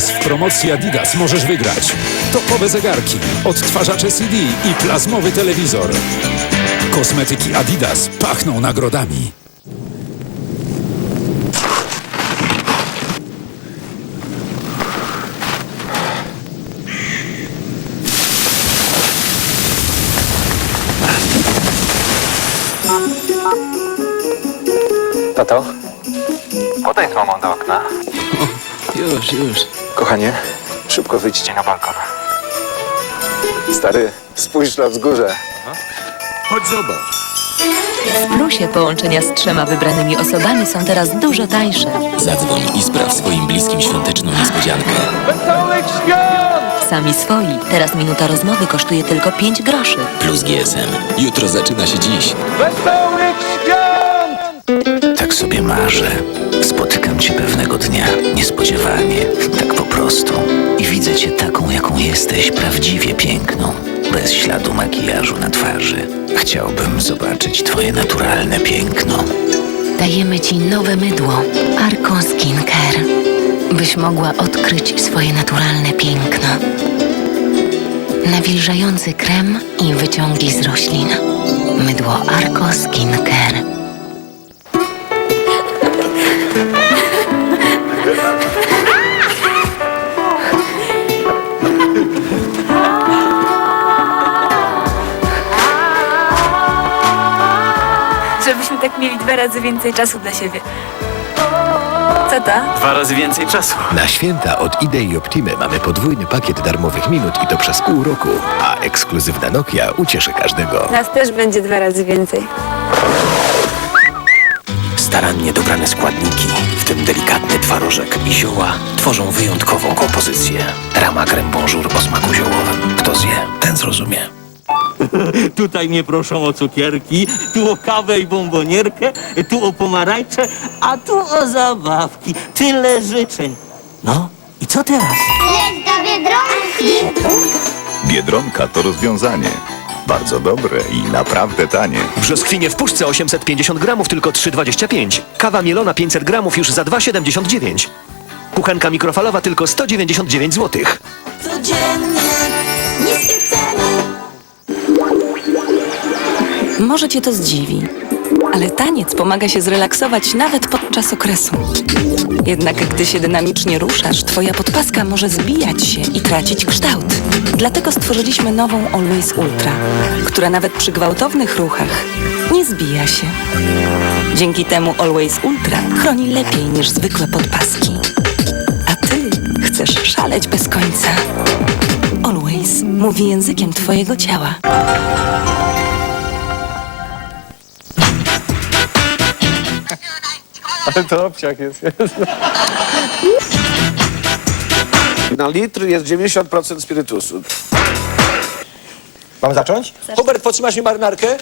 Teraz w promocji Adidas możesz wygrać topowe zegarki, odtwarzacze CD i plazmowy telewizor. Kosmetyki Adidas pachną nagrodami. Tato? Podaj z mamą do okna. Już, już. Kochanie, szybko wyjdźcie na balkon. Stary, spójrz na wzgórze. Chodź zobacz. W plusie połączenia z trzema wybranymi osobami są teraz dużo tańsze. Zadzwoń i spraw swoim bliskim świąteczną niespodziankę. Sami swoi. Teraz minuta rozmowy kosztuje tylko 5 groszy. Plus GSM. Jutro zaczyna się dziś. Tak sobie marzę. Spotykam cię pewnego dnia, niespodziewanie, tak po prostu. I widzę cię taką, jaką jesteś, prawdziwie piękną, bez śladu makijażu na twarzy. Chciałbym zobaczyć twoje naturalne piękno. Dajemy Ci nowe mydło Arko Skin Care, byś mogła odkryć swoje naturalne piękno. Nawilżający krem i wyciągi z roślin. Mydło Arko Skin Żebyśmy tak mieli dwa razy więcej czasu dla siebie. Co to? Dwa razy więcej czasu. Na święta od Idei Optimy mamy podwójny pakiet darmowych minut i to przez pół roku, a ekskluzywna Nokia ucieszy każdego. Nas też będzie dwa razy więcej. Starannie dobrane składniki, w tym delikatny twarożek i zioła, tworzą wyjątkową kompozycję. Rama creme bonjour o smaku ziołowym. Kto zje, ten zrozumie. Tutaj mnie proszą o cukierki, tu o kawę i bombonierkę, tu o pomarańcze, a tu o zabawki. Tyle życzeń. No i co teraz? Biedronka to rozwiązanie. Bardzo dobre i naprawdę tanie. Brzoskwinie w puszce 850 gramów tylko 3,25. Kawa mielona 500 gramów już za 2,79. Kuchenka mikrofalowa tylko 199 zł. Może cię to zdziwi, ale taniec pomaga się zrelaksować nawet podczas okresu. Jednak gdy się dynamicznie ruszasz, twoja podpaska może zbijać się i tracić kształt. Dlatego stworzyliśmy nową Always Ultra, która nawet przy gwałtownych ruchach nie zbija się. Dzięki temu Always Ultra chroni lepiej niż zwykłe podpaski. A ty chcesz szaleć bez końca. Always mówi językiem twojego ciała. Ale to obciach jest. Na litr jest 90% spirytusu. Mamy zacząć? Hubert, podtrzymasz mi marynarkę?